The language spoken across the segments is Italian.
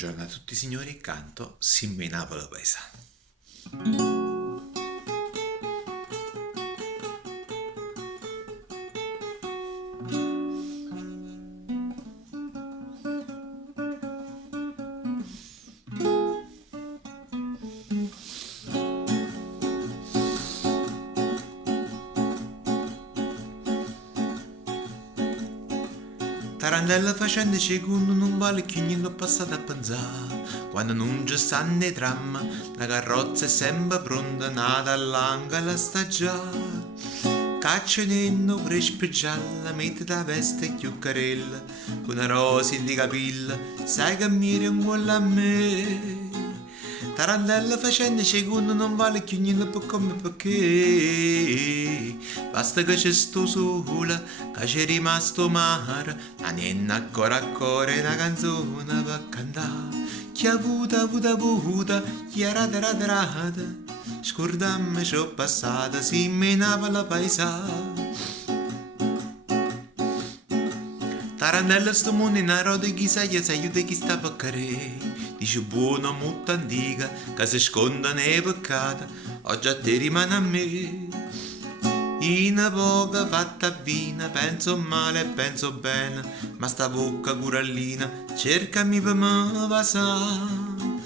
Buongiorno a tutti signori, canto Simme Napoli Paesa. Tarantella facendo secondo non vale che niente passato a pensare. Quando non ci stanno i tram, la carrozza è sempre pronta, nata all'anca la sta già. Caccianendo crespe gialla, mette la veste e chiuccarella, con una rosa di capilla, sai che mi rincuola a me. Tarantella facendo secondo non vale più niente per come perché basta che c'è sto sola, che c'è rimasto mare, la nenna ancora una canzone per cantare. Chi ha avuta, chi era rata, scordammi ciò passata, si menava la paesa. Tarantella sto mondo in una roda chi sa aiuta chi sta a carere. Dice buona molto antica che si sconda nei peccati, oggi a te rimane a me. In poca fatta vina, penso male e penso bene, ma sta bocca curallina cercami per me passare.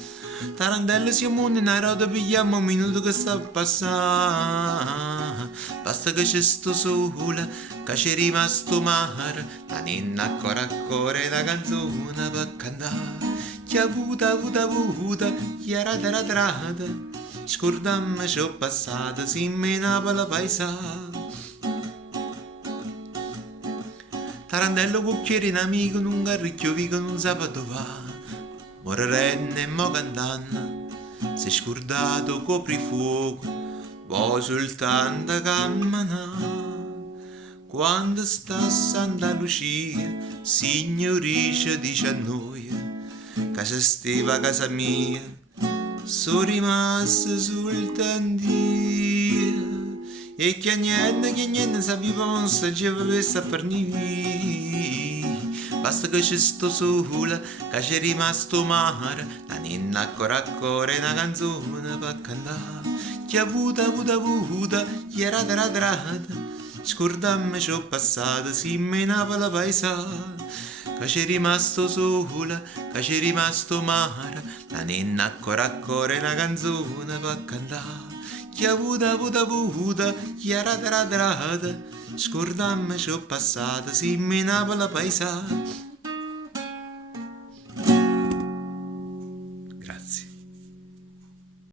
Tarantella siamo in una roda, pigliamo un minuto che sta a passare. Basta che c'è sto sole, che c'è rimasto mare, la nenna ancora la canzone per cantare. Chi ha avuta, chi era rata, scordammi ciò passato, si menava la paesa. Tarantello cucchiere in amico, non carricchio vico, non sa dove va. Morrenne e mo cantanna, si è scordato coprifuoco, poi soltanto cammina. Quando sta a Santa Lucia, signorice dice a noi, che se steva a casa mia, sono rimasto soltanto io. E che niente sapevamo se c'era questa farnì. Basta che c'è sto sole, che c'è rimasto mare, la nenna ancora una canzone per cantare. Chi ha avuta, chi era rata, scordammi ciò passato, si menava la paesa. Che c'è rimasto sole, che c'è rimasto mare, la nenna ancora una canzone per cantare. Chi ha avuta, chi era rata, scordammi ciò passato, si menava la paesa.